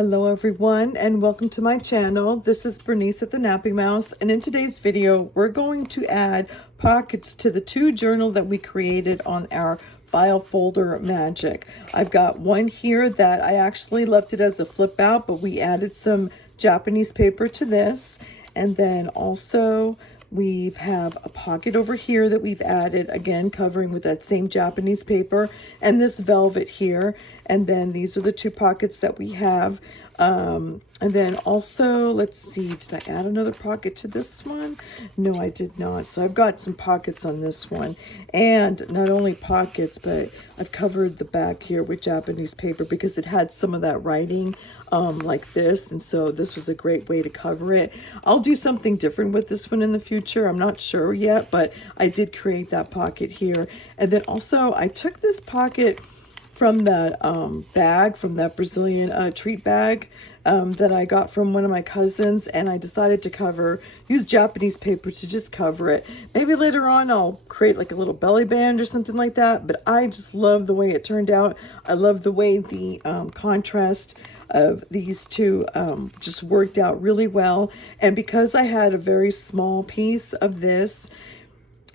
Hello everyone and welcome to my channel. This is Bernice at the Napping Mouse, and in today's video we're going to add pockets to the two journal that we created on our file folder magic. I've got one here that I actually left it as a flip out, but we added some Japanese paper to this, and then also we have a pocket over here that we've added, again covering with that same Japanese paper, and this velvet here. And then these are the two pockets that we have. And then also, let's see, did I add another pocket to this one? No, I did not. So I've got some pockets on this one. And not only pockets, but I've covered the back here with Japanese paper because it had some of that writing like this. And so this was a great way to cover it. I'll do something different with this one in the future. I'm not sure yet, but I did create that pocket here. And then also I took this pocket from that bag, from that Brazilian treat bag that I got from one of my cousins, and I decided to use Japanese paper to just cover it. Maybe later on I'll create like a little belly band or something like that, but I just love the way it turned out. I love the way the contrast of these two just worked out really well. And because I had a very small piece of this,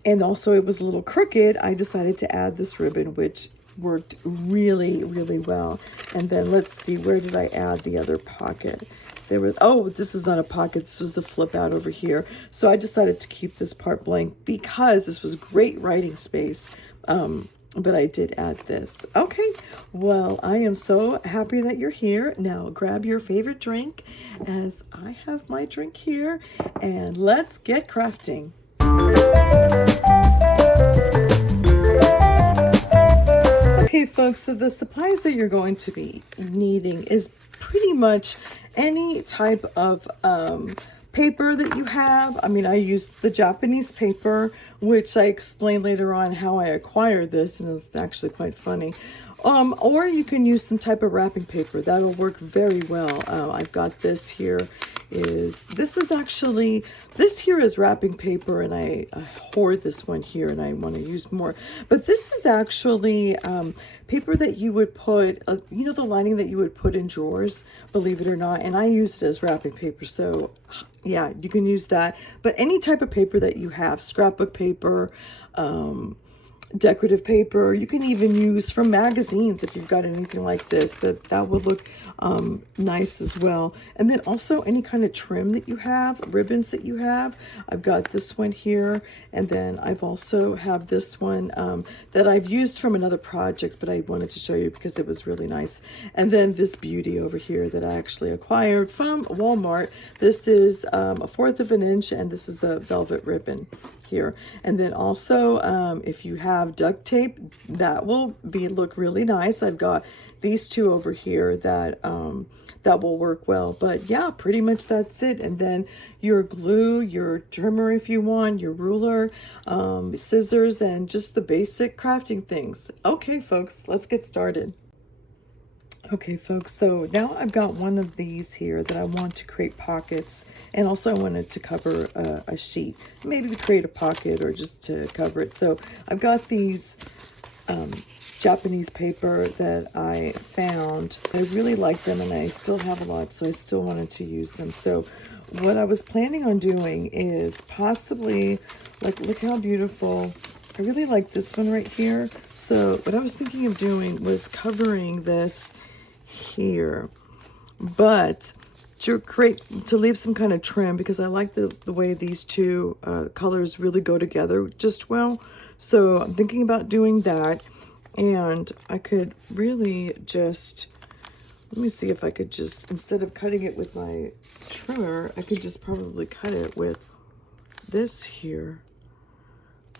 and also it was a little crooked, I decided to add this ribbon, which worked really well. And then let's see, where did I add the other pocket? There was, oh, this is not a pocket, this was a flip out over here. So I decided to keep this part blank because this was great writing space, but I did add this. Okay, well, I am so happy that you're here. Now grab your favorite drink, as I have my drink here, and let's get crafting. Okay folks, so the supplies that you're going to be needing is pretty much any type of paper that you have. I mean, I used the Japanese paper, which I explain later on how I acquired this, and it's actually quite funny. Or you can use some type of wrapping paper. That'll work very well. I've got this here. This here is wrapping paper, and I hoard this one here, and I want to use more. But this is actually paper that you would put, you know, the lining that you would put in drawers, believe it or not. And I use it as wrapping paper. So yeah, you can use that. But any type of paper that you have, scrapbook paper, decorative paper, you can even use from magazines if you've got anything like this, that would look nice as well. And then also any kind of trim that you have, ribbons that you have. I've got this one here, and then I've also have this one that I've used from another project, but I wanted to show you because it was really nice. And then this beauty over here that I actually acquired from Walmart. This is a 1/4 of an inch, and this is the velvet ribbon here. And then also if you have duct tape, that will look really nice. I've got these two over here that that will work well. But yeah, pretty much that's it. And then your glue, your trimmer if you want, your ruler, scissors, and just the basic crafting things. Okay folks, let's get started. Okay folks, so now I've got one of these here that I want to create pockets, and also I wanted to cover a sheet, maybe to create a pocket or just to cover it. So I've got these Japanese paper that I found. I really like them, and I still have a lot, so I still wanted to use them. So what I was planning on doing is possibly, like, look how beautiful. I really like this one right here. So what I was thinking of doing was covering this here, but to leave some kind of trim, because I like the way these two colors really go together just well. So I'm thinking about doing that, and I could really just, let me see if I could just, instead of cutting it with my trimmer, I could just probably cut it with this here.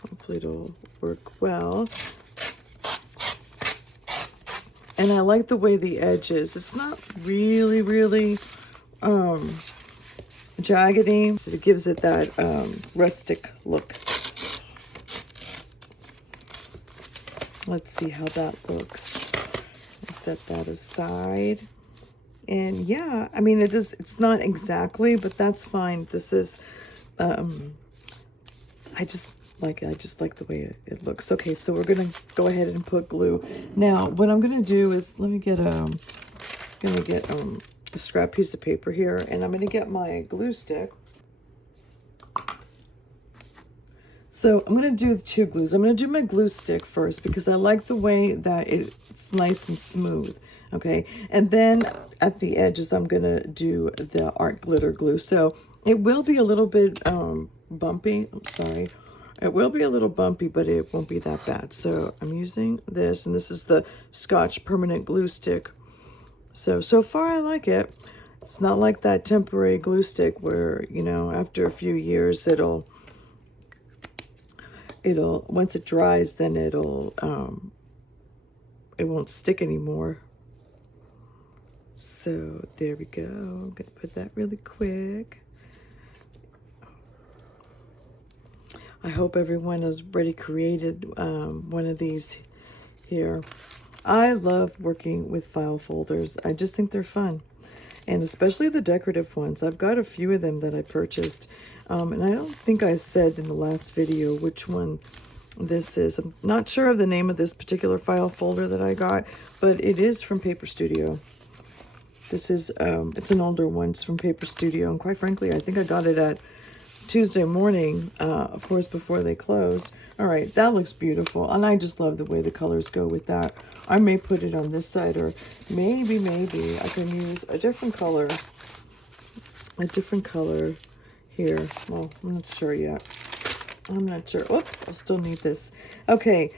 Hopefully it'll work well. And I like the way the edge is. It's not really jaggedy, so it gives it that rustic look. Let's see how that looks. I'll set that aside. And yeah, I mean, it's not exactly, but that's fine. This is I just like the way it looks. Okay, so we're gonna go ahead and put glue. Now what I'm gonna do is, let me get a scrap piece of paper here, and I'm going to get my glue stick. So I'm going to do the two glues. I'm going to do my glue stick first because I like the way that it's nice and smooth. Okay, and then at the edges I'm going to do the art glitter glue. So it will be a little bit bumpy. I'm sorry. It will be a little bumpy, but it won't be that bad. So I'm using this, and this is the Scotch permanent glue stick. So far I like it. It's not like that temporary glue stick where, you know, after a few years it'll once it dries, then it won't stick anymore. So there we go. I'm gonna put that really quick. I hope everyone has already created one of these here. I love working with file folders. I just think they're fun, and especially the decorative ones. I've got a few of them that I purchased, and I don't think I said in the last video which one this is. I'm not sure of the name of this particular file folder that I got, but it is from Paper Studio. This is, it's an older one. It's from Paper Studio, and quite frankly, I think I got it at Tuesday morning, of course, before they closed. All right, that looks beautiful, and I just love the way the colors go with that. I may put it on this side, or maybe I can use a different color here. Well, I'm not sure yet. I'm not sure. Oops, I'll still need this. Okay.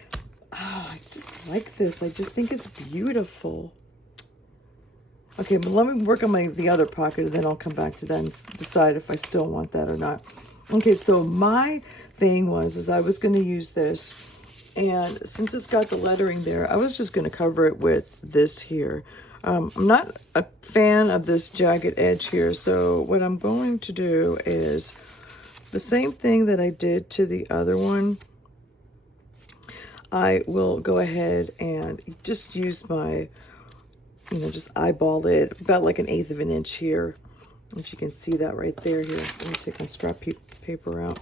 Oh, I just like this. I just think it's beautiful. Okay, but let me work on the other pocket, and then I'll come back to that and decide if I still want that or not. Okay, so my thing is I was going to use this, and since it's got the lettering there, I was just going to cover it with this here. I'm not a fan of this jagged edge here, so what I'm going to do is the same thing that I did to the other one. I will go ahead and just use my, you know, just eyeball it about like 1/8 of an inch here. If you can see that right there here. Let me take my scrap paper out.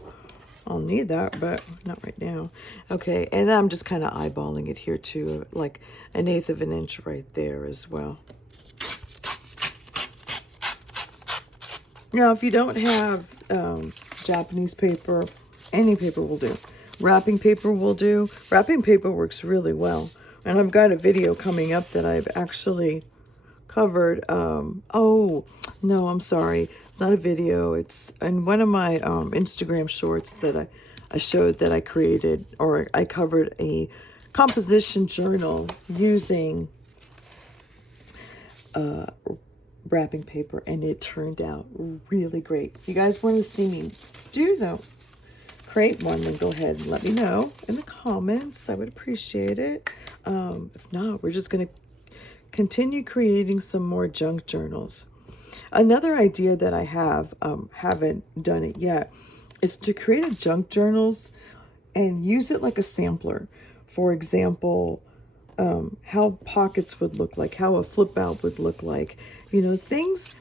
I'll need that, but not right now. Okay, and I'm just kind of eyeballing it here too, like 1/8 of an inch right there as well. Now, if you don't have Japanese paper, any paper will do. Wrapping paper will do. Wrapping paper works really well. And I've got a video coming up that I've actually covered. Oh, no, I'm sorry. It's not a video. It's in one of my Instagram shorts that I showed that I created, or I covered a composition journal using wrapping paper, and it turned out really great. If you guys want to see me create one, then go ahead and let me know in the comments. I would appreciate it. If not, we're just going to continue creating some more junk journals. Another idea that I have, haven't done it yet, is to create a junk journals and use it like a sampler. For example, how pockets would look like, how a flip out would look like, you know, things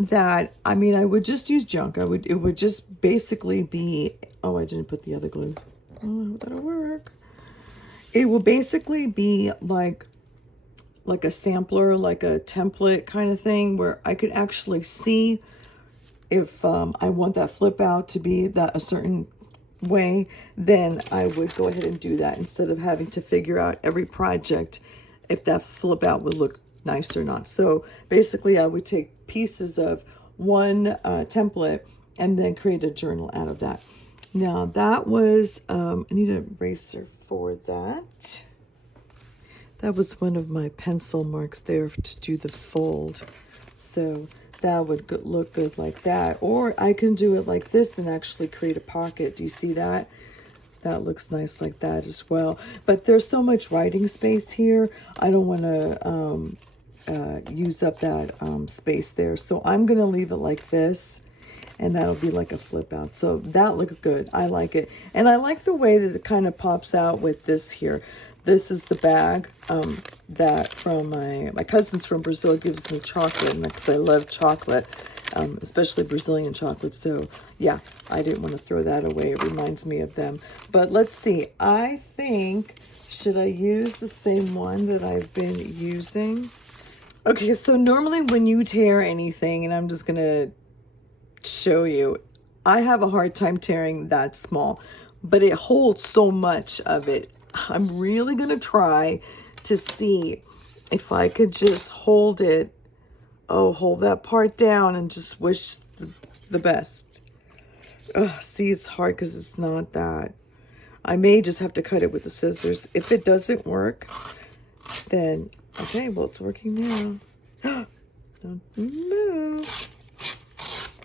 that, I mean, I would just use junk. It would just basically be, oh, I didn't put the other glue. Oh, that'll work. It will basically be like a sampler, like a template kind of thing, where I could actually see if I want that flip out to be a certain way, then I would go ahead and do that instead of having to figure out every project if that flip out would look nice or not. So basically I would take pieces of one template and then create a journal out of that. Now that was, I need an eraser for that. That was one of my pencil marks there to do the fold. So that would look good like that. Or I can do it like this and actually create a pocket. Do you see that? That looks nice like that as well. But there's so much writing space here. I don't want to use up that space there. So I'm going to leave it like this. And that'll be like a flip out. So that looks good. I like it. And I like the way that it kind of pops out with this here. This is the bag that from my cousins from Brazil gives me chocolate, because I love chocolate, especially Brazilian chocolate. So yeah, I didn't want to throw that away. It reminds me of them. But let's see. I think, should I use the same one that I've been using? Okay, so normally when you tear anything, and I'm just gonna show you, I have a hard time tearing that small, but it holds so much of it. I'm really gonna try to see if I could just hold it. Oh, hold that part down and just wish the best. Ugh, see, it's hard because it's not that. I may just have to cut it with the scissors. If it doesn't work, then, okay, well, it's working now. Don't move.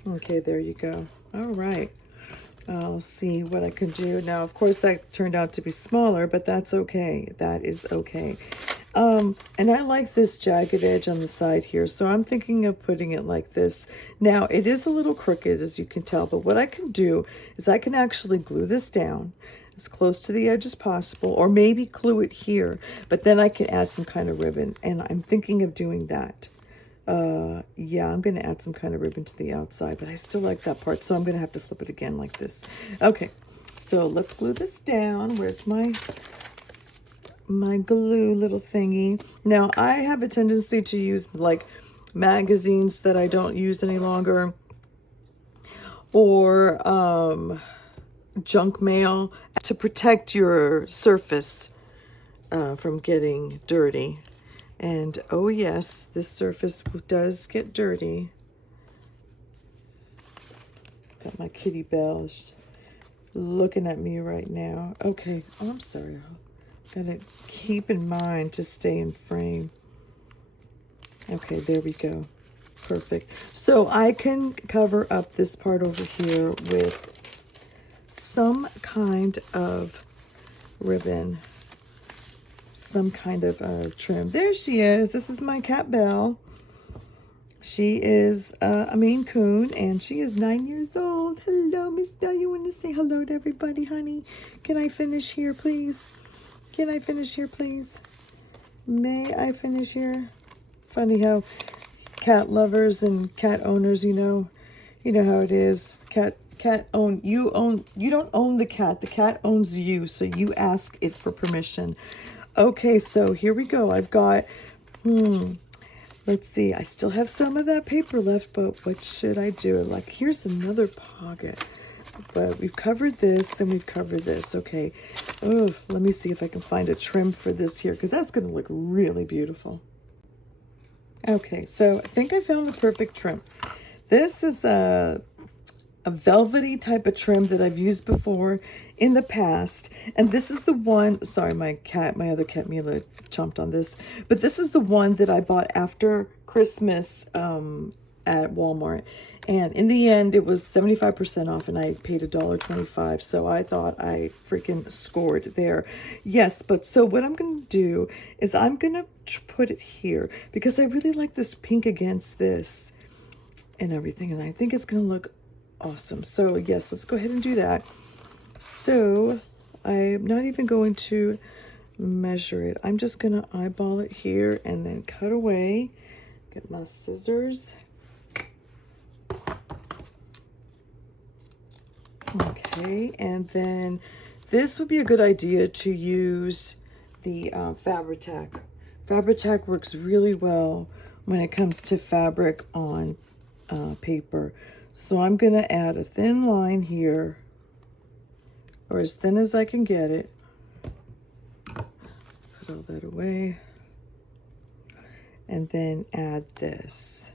Okay, there you go. All right. I'll see what I can do. Now, of course, that turned out to be smaller, but that's okay. That is okay. And I like this jagged edge on the side here, so I'm thinking of putting it like this. Now, it is a little crooked, as you can tell, but what I can do is I can actually glue this down as close to the edge as possible, or maybe glue it here, but then I can add some kind of ribbon, and I'm thinking of doing that. Yeah, I'm going to add some kind of ribbon to the outside, but I still like that part, so I'm going to have to flip it again like this. Okay, so let's glue this down. Where's my glue little thingy? Now, I have a tendency to use like magazines that I don't use any longer, or junk mail to protect your surface from getting dirty. And oh yes, this surface does get dirty. Got my kitty bells looking at me right now. Okay, oh, I'm sorry. Gotta keep in mind to stay in frame. Okay, there we go. Perfect. So I can cover up this part over here with some kind of ribbon. Some kind of trim. There she is. This is my cat Belle. She is a Maine Coon, and she is 9 years old. Hello, Miss Belle. You want to say hello to everybody, honey? Can I finish here, please? Can I finish here, please? May I finish here? Funny how cat lovers and cat owners, you know how it is. You don't own the cat owns you, so you ask it for permission. Okay, so here we go. I've got, let's see. I still have some of that paper left, but what should I do? Like, here's another pocket. But we've covered this and we've covered this. Okay. Oh, let me see if I can find a trim for this here, because that's going to look really beautiful. Okay, so I think I found the perfect trim. This is a velvety type of trim that I've used before in the past, and this is the one, sorry, my other cat Mila chomped on this, but this is the one that I bought after Christmas at Walmart, and in the end it was 75% off, and I paid $1.25, so I thought I freaking scored there. Yes, but so what I'm gonna do is I'm gonna put it here because I really like this pink against this and everything, and I think it's gonna look awesome. So yes, let's go ahead and do that. So I'm not even going to measure it. I'm just gonna eyeball it here and then cut away. Get my scissors. Okay, and then this would be a good idea to use the Fabri-Tac. Fabri-Tac works really well when it comes to fabric on paper. So I'm going to add a thin line here, or as thin as I can get it. Put all that away. And then add this.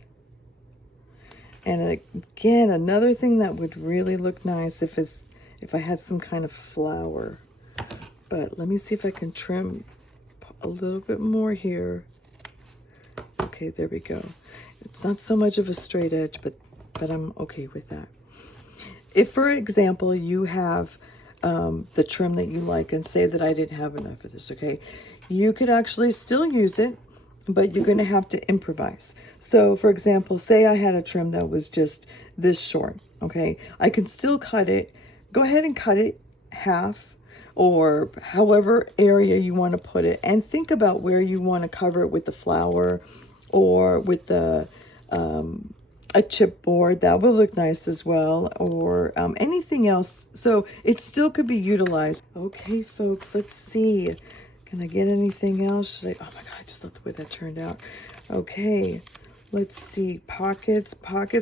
And again, another thing that would really look nice if I had some kind of flower. But let me see if I can trim a little bit more here. Okay, there we go. It's not so much of a straight edge, but I'm okay with that. If, for example, you have the trim that you like, and say that I didn't have enough of this, okay, you could actually still use it, but you're going to have to improvise. So, for example, say I had a trim that was just this short, okay, I can still cut it. Go ahead and cut it half, or however area you want to put it, and think about where you want to cover it with the flower or with the a chipboard. That would look nice as well, or anything else, so it still could be utilized. Okay, folks, let's see. Can I get anything else? Oh my God, I just love the way that turned out. Okay, let's see, pockets.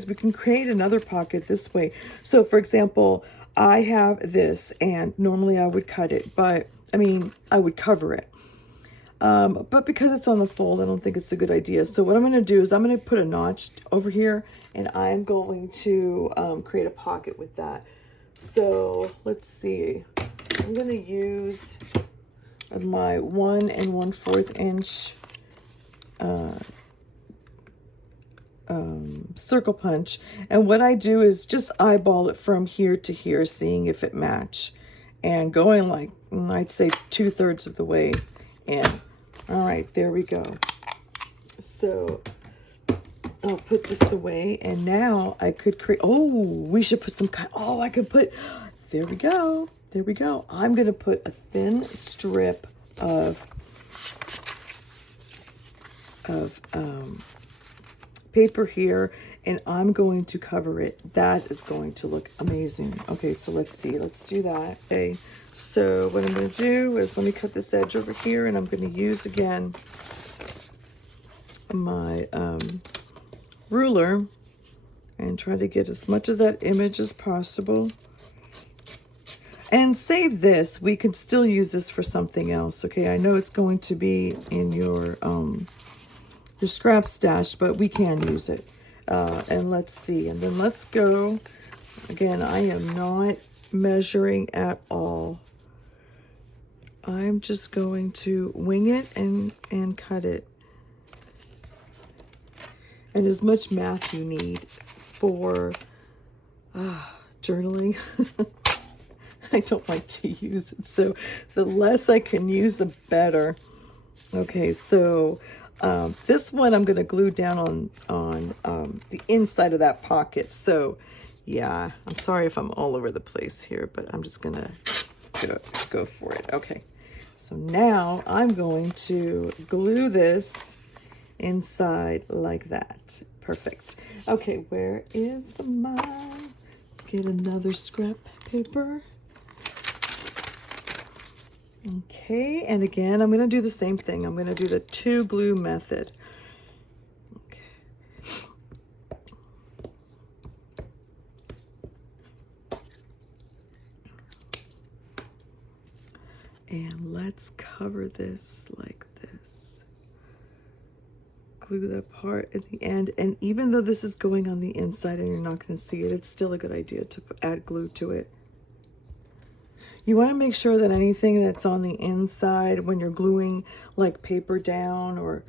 We can create another pocket this way. So for example, I have this, and normally I would cut it, but I mean, I would cover it. But because it's on the fold, I don't think it's a good idea. So what I'm going to do is I'm going to put a notch over here, and I'm going to create a pocket with that. So let's see. I'm going to use my 1 1/4 inch circle punch, and what I do is just eyeball it from here to here, seeing if it match, and going like, I'd say 2/3 of the way in. All right, there we go. So I'll put this away, and now I could create, oh, we should put some kind, oh, I could put, there we go, there we go. I'm gonna put a thin strip of paper here, and I'm going to cover it. That is going to look amazing. Okay, so let's see, let's do that. Okay, so what I'm going to do is, let me cut this edge over here, and I'm going to use again my ruler and try to get as much of that image as possible. And save this. We can still use this for something else. Okay, I know it's going to be in your scrap stash, but we can use it. And let's see, and then let's go again. I am not measuring at all. I'm just going to wing it and cut it. And as much math you need for journaling. I don't like to use it, so the less I can use, the better. Okay, so this one I'm going to glue down on the inside of that pocket. So yeah, I'm sorry if I'm all over the place here, but I'm just going to go for it. Okay, so now I'm going to glue this inside like that. Perfect. Okay, where is my, let's get another scrap paper. Okay, and again, I'm going to do the same thing. I'm going to do the 2 glue method. Okay. And let's cover this like this. Glue that part at the end. And even though this is going on the inside and you're not going to see it, it's still a good idea to add glue to it. You want to make sure that anything that's on the inside, when you're gluing like paper down or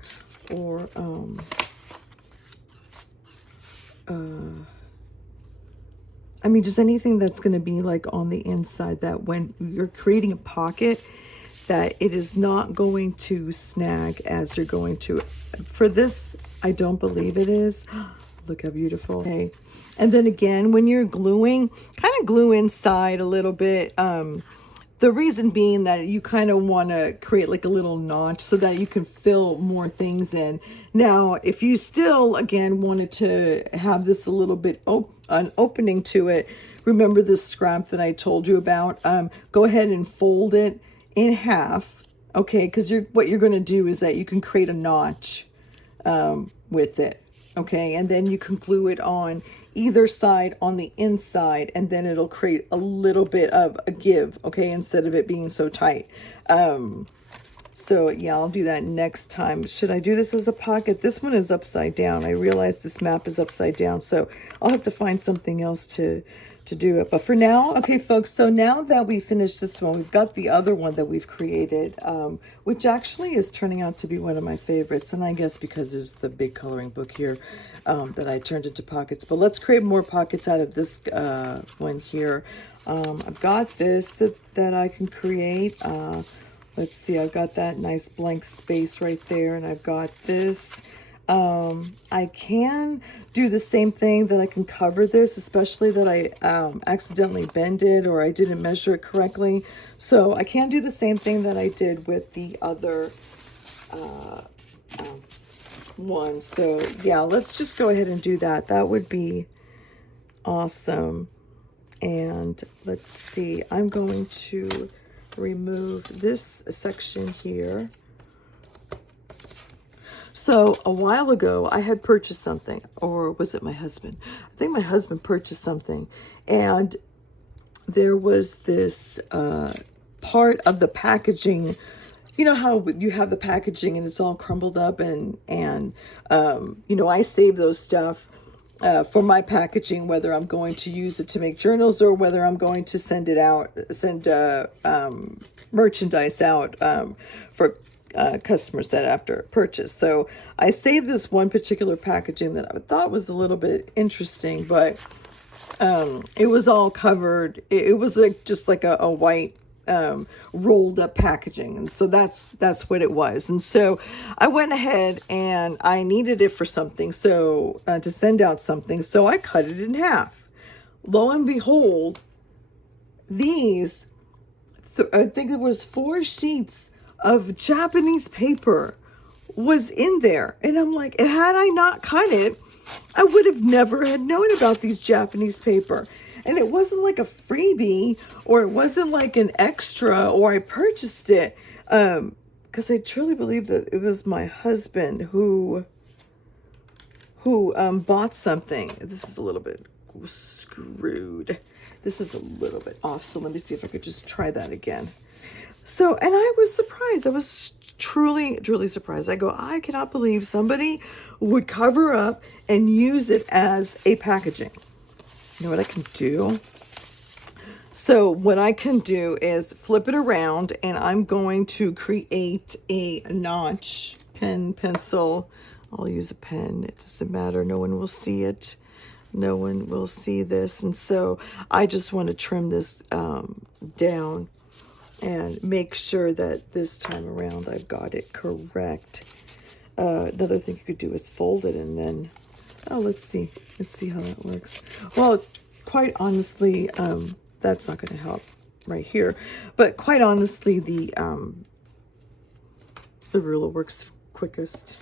I mean, just anything that's going to be like on the inside, that when you're creating a pocket, that it is not going to snag as you're going to. For this, I don't believe it is. Look how beautiful. Okay. And then again, when you're gluing, kind of glue inside a little bit. The reason being that you kind of want to create like a little notch so that you can fill more things in. Now, if you still, again, wanted to have this a little bit an opening to it, remember this scrap that I told you about? Go ahead and fold it in half, okay? Because what you're going to do is that you can create a notch with it. Okay, and then you can glue it on either side on the inside, and then it'll create a little bit of a give, okay, instead of it being so tight. So yeah, I'll do that next time. Should I do this as a pocket? This one is upside down. I realize this map is upside down, so I'll have to find something else to do it. But for now, okay, folks, so now that we finished this one, we've got the other one that we've created, which actually is turning out to be one of my favorites. And I guess because it's the big coloring book here that I turned into pockets. But let's create more pockets out of this one here. I've got this that I can create. Let's see, I've got that nice blank space right there, and I've got this. I can do the same thing, that I can cover this, especially that I accidentally bend it or I didn't measure it correctly. So I can do the same thing that I did with the other one. So yeah, let's just go ahead and do that. That would be awesome. And let's see, I'm going to remove this section here. So a while ago, I had purchased something, or was it my husband? I think my husband purchased something, and there was this part of the packaging. You know how you have the packaging and it's all crumbled up, and you know, I save those stuff for my packaging, whether I'm going to use it to make journals or whether I'm going to send it out, send merchandise out for customers that after purchase. So I saved this one particular packaging that I thought was a little bit interesting, but it was all covered. It was like just like a white rolled up packaging, and so that's what it was. And so I went ahead and I needed it for something, so to send out something, so I cut it in half. Lo and behold, these I think it was 4 sheets of Japanese paper was in there, and I'm like, had I not cut it, I would have never had known about these Japanese paper. And it wasn't like a freebie, or it wasn't like an extra, or I purchased it. Because I truly believe that it was my husband who bought something. This is a little bit screwed. This is a little bit off. So let me see if I could just try that again. So, and I was surprised. I was truly, truly surprised. I go, I cannot believe somebody would cover up and use it as a packaging. You know what I can do? So what I can do is flip it around, and I'm going to create a notch, pen, pencil. I'll use a pen. It doesn't matter. No one will see it. No one will see this. And so I just want to trim this down and make sure that this time around I've got it correct. Another thing you could do is fold it, and then, oh, let's see how that works. Well, quite honestly, that's not going to help right here, but quite honestly, the ruler works quickest.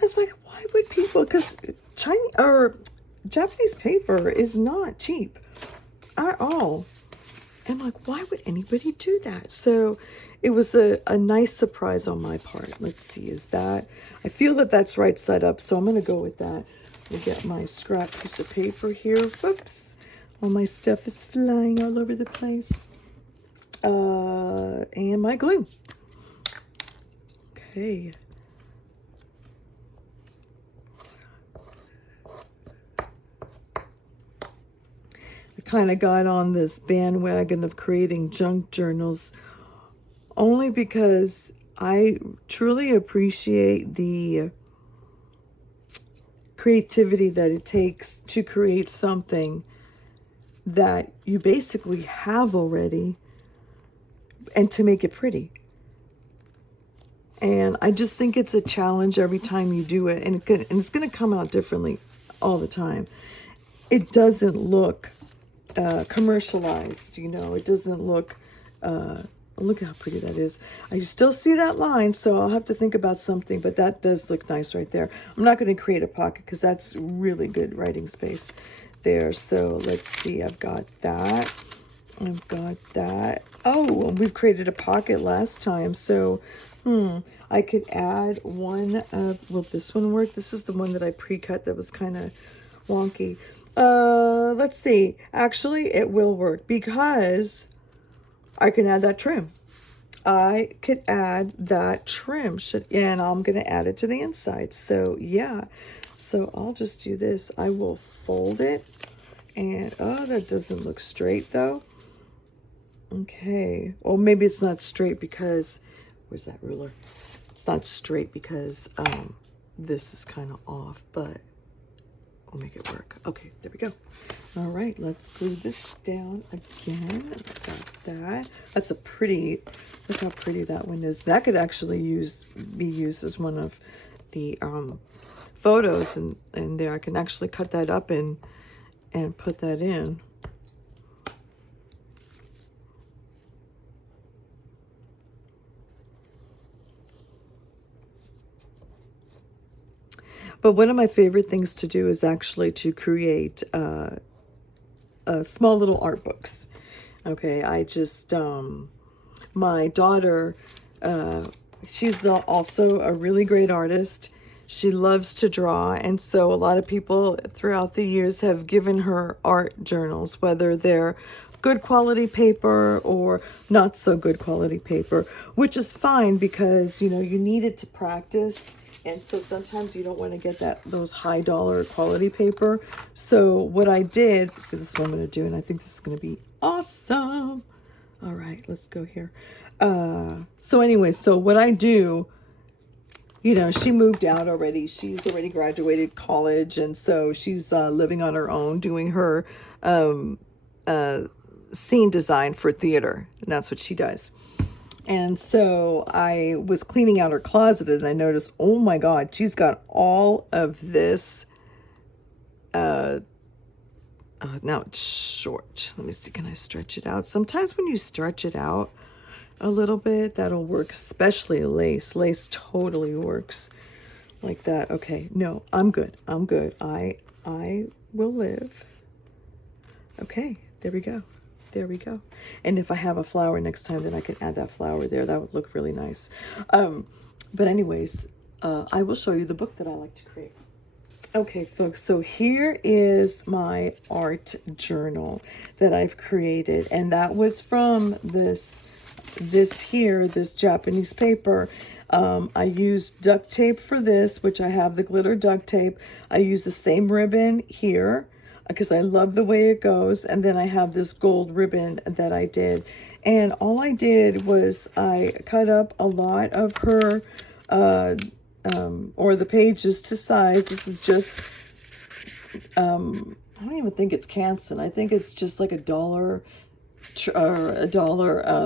It's like, why would people, because Chinese or Japanese paper is not cheap at all. And I'm like, why would anybody do that? So it was a nice surprise on my part. Let's see, is that, I feel that that's right side up, so I'm going to go with that. I'll get my scrap piece of paper here. Whoops. All my stuff is flying all over the place. And my glue. Okay. I kind of got on this bandwagon of creating junk journals only because I truly appreciate the creativity that it takes to create something that you basically have already and to make it pretty. And I just think it's a challenge every time you do it, and it's going to come out differently all the time. It doesn't look commercialized, you know. It doesn't look look how pretty that is. I still see that line, so I'll have to think about something, but that does look nice right there. I'm not going to create a pocket because that's really good writing space there. So let's see, I've got that. I've got that. Oh, we've created a pocket last time, so I could add one of, will this one work? This is the one that I pre-cut that was kind of wonky. Let's see. Actually, it will work because I can add that trim. I could add that trim, and I'm going to add it to the inside. So yeah, so I'll just do this. I will fold it, and oh, that doesn't look straight though. Okay, well, maybe it's not straight because, where's that ruler? It's not straight because this is kind of off, but we'll make it work. Okay, there we go. All right, let's glue this down again. Got that. That's a pretty, look how pretty that one is. That could actually be used as one of the photos, and there I can actually cut that up and put that in. But one of my favorite things to do is actually to create small little art books. Okay, I just, my daughter she's also a really great artist. She loves to draw, and so a lot of people throughout the years have given her art journals, whether they're good quality paper or not so good quality paper, which is fine because, you know, you need it to practice. And so sometimes you don't want to get those high dollar quality paper. So what I did, see, this is what I'm going to do, and I think this is going to be awesome. All right, let's go here. So anyway, so what I do, you know, she moved out already. She's already graduated college, and so she's living on her own, doing her scene design for theater, and that's what she does. And so I was cleaning out her closet, and I noticed, oh my God, she's got all of this. Now it's short. Let me see, can I stretch it out? Sometimes when you stretch it out a little bit, that'll work, especially lace. Lace totally works like that. Okay, no, I'm good. I'm good. I will live. Okay, there we go. There we go. And if I have a flower next time, then I can add that flower there. That would look really nice. But anyways, I will show you the book that I like to create. Okay, folks, so here is my art journal that I've created, and that was from this Japanese paper. I used duct tape for this, which I have the glitter duct tape. I use the same ribbon here because I love the way it goes, and then I have this gold ribbon that I did. And all I did was I cut up a lot of her or the pages to size. This is just I don't even think it's Canson. I think it's just like $1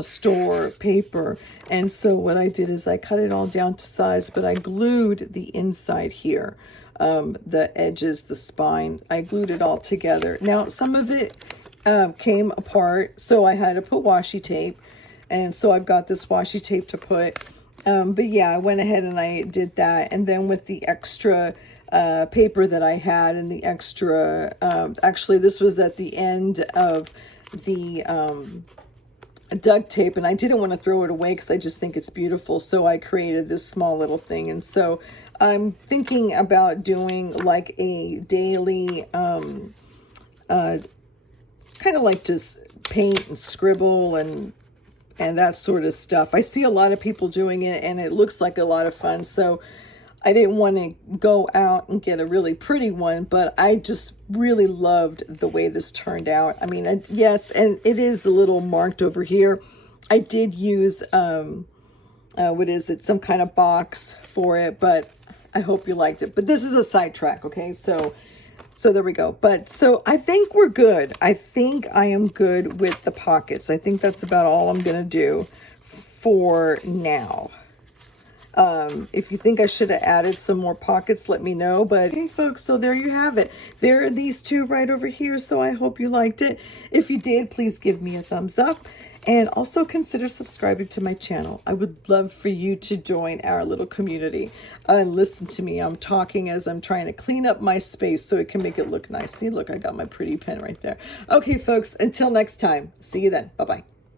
store paper. And so what I did is I cut it all down to size, but I glued the inside here, the edges, the spine. I glued it all together. Now some of it came apart, so I had to put washi tape, and so I've got this washi tape to put. But yeah, I went ahead and I did that, and then with the extra paper that I had, and the extra actually this was at the end of the duct tape, and I didn't want to throw it away because I just think it's beautiful, so I created this small little thing. And so I'm thinking about doing like a daily kind of like just paint and scribble and that sort of stuff. I see a lot of people doing it, and it looks like a lot of fun, so I didn't want to go out and get a really pretty one, but I just really loved the way this turned out. I mean, yes, and it is a little marked over here. I did use, what is it, some kind of box for it, but I hope you liked it. But this is a sidetrack, okay? So there we go. But so I think we're good. I think I am good with the pockets. I think that's about all I'm going to do for now. If you think I should have added some more pockets, let me know. But hey folks, so there you have it. There are these two right over here, so I hope you liked it. If you did, please give me a thumbs up, and also consider subscribing to my channel. I would love for you to join our little community and listen to me. I'm talking as I'm trying to clean up my space so it can make it look nice. See, look, I got my pretty pen right there. Okay folks, until next time, see you then. Bye-bye.